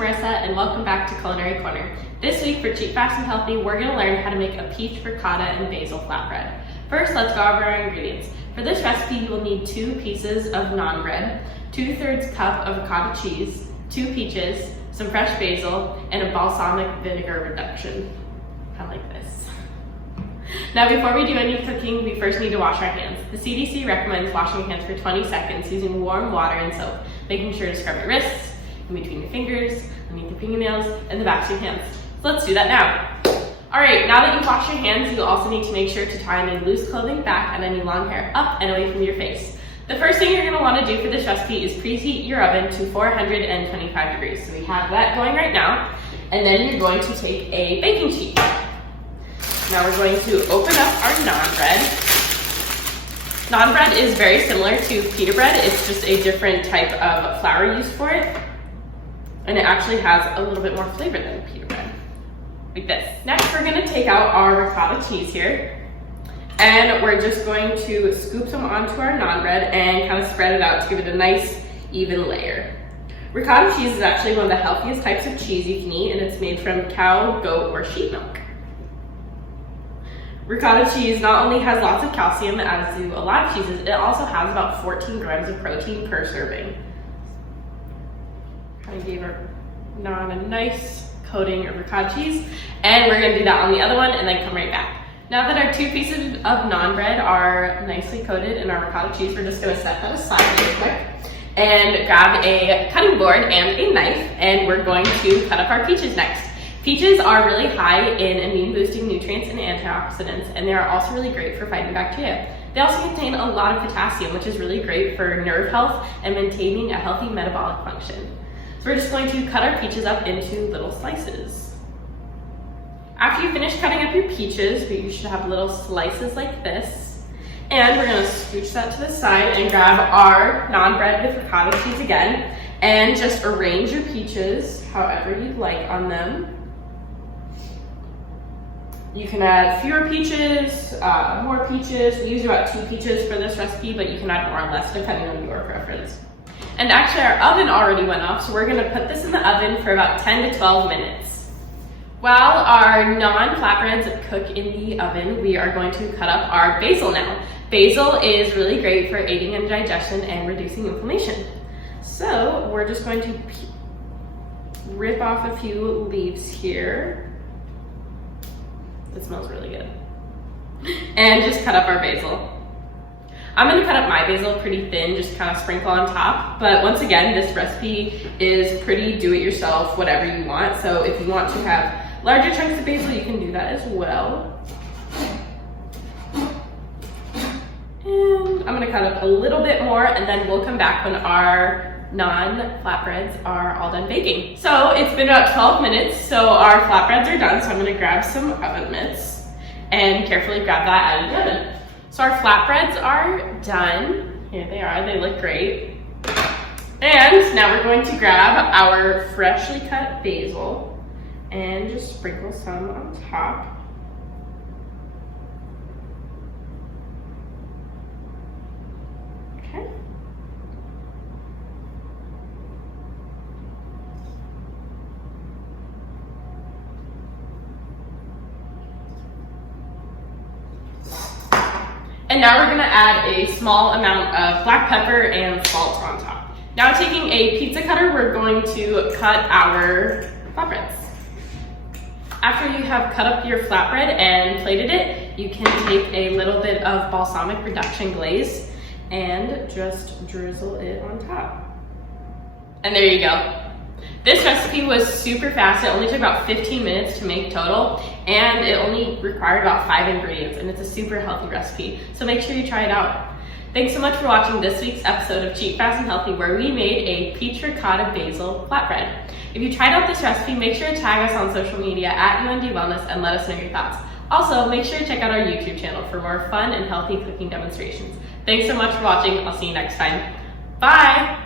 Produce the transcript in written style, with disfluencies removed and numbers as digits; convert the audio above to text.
Marissa, and welcome back to Culinary Corner. This week for Cheap, Fast, and Healthy, we're going to learn how to make a peach, ricotta, and basil flatbread. First, let's go over our ingredients. For this recipe, you will need 2 pieces of naan bread, 2/3 cup of ricotta cheese, 2 peaches, some fresh basil, and a balsamic vinegar reduction. I like this. Now, before we do any cooking, we first need to wash our hands. The CDC recommends washing your hands for 20 seconds using warm water and soap, making sure to scrub your wrists, in between your fingers, underneath your fingernails, and the backs of your hands. So let's do that now. All right, now that you've washed your hands, you'll also need to make sure to tie any loose clothing back and any long hair up and away from your face. The first thing you're gonna wanna do for this recipe is preheat your oven to 425 degrees. So we have that going right now. And then you're going to take a baking sheet. Now we're going to open up our naan bread. Naan bread is very similar to pita bread. It's just a different type of flour used for it. And it actually has a little bit more flavor than pita bread, like this. Next, we're gonna take out our ricotta cheese here. And we're just going to scoop some onto our naan bread and kind of spread it out to give it a nice, even layer. Ricotta cheese is actually one of the healthiest types of cheese you can eat, and it's made from cow, goat, or sheep milk. Ricotta cheese not only has lots of calcium, as do a lot of cheeses, it also has about 14 grams of protein per serving. Kind of gave our naan a nice coating of ricotta cheese, and we're gonna do that on the other one and then come right back. Now that our 2 pieces of naan bread are nicely coated in our ricotta cheese, we're just gonna set that aside really quick and grab a cutting board and a knife, and we're going to cut up our peaches next. Peaches are really high in immune-boosting nutrients and antioxidants, and they are also really great for fighting bacteria. They also contain a lot of potassium, which is really great for nerve health and maintaining a healthy metabolic function. So we're just going to cut our peaches up into little slices. After you finish cutting up your peaches, you should have little slices like this. And we're gonna scooch that to the side and grab our naan bread with ricotta cheese again, and just arrange your peaches however you'd like on them. You can add fewer peaches, more peaches. We use about 2 peaches for this recipe, but you can add more or less depending on your preference. And actually our oven already went off, so we're gonna put this in the oven for about 10 to 12 minutes. While our naan flatbreads cook in the oven, we are going to cut up our basil now. Basil is really great for aiding in digestion and reducing inflammation. So we're just going to rip off a few leaves here. It smells really good. And just cut up our basil. I'm gonna cut up my basil pretty thin, just kind of sprinkle on top. But once again, this recipe is pretty do-it-yourself, whatever you want. So if you want to have larger chunks of basil, you can do that as well. And I'm gonna cut up a little bit more, and then we'll come back when our naan flatbreads are all done baking. So it's been about 12 minutes, so our flatbreads are done. So I'm gonna grab some oven mitts and carefully grab that out of the oven. So our flatbreads are done. Here they are, they look great. And now we're going to grab our freshly cut basil and just sprinkle some on top. Okay. And now we're gonna add a small amount of black pepper and salt on top. Now taking a pizza cutter, we're going to cut our flatbreads. After you have cut up your flatbread and plated it, you can take a little bit of balsamic reduction glaze and just drizzle it on top. And there you go. This recipe was super fast. It only took about 15 minutes to make total, and it only required about 5 ingredients, and it's a super healthy recipe. So make sure you try it out. Thanks so much for watching this week's episode of Cheap, Fast, and Healthy, where we made a peach ricotta basil flatbread. If you tried out this recipe, make sure to tag us on social media at UND Wellness and let us know your thoughts. Also, make sure to check out our YouTube channel for more fun and healthy cooking demonstrations. Thanks so much for watching. I'll see you next time. Bye!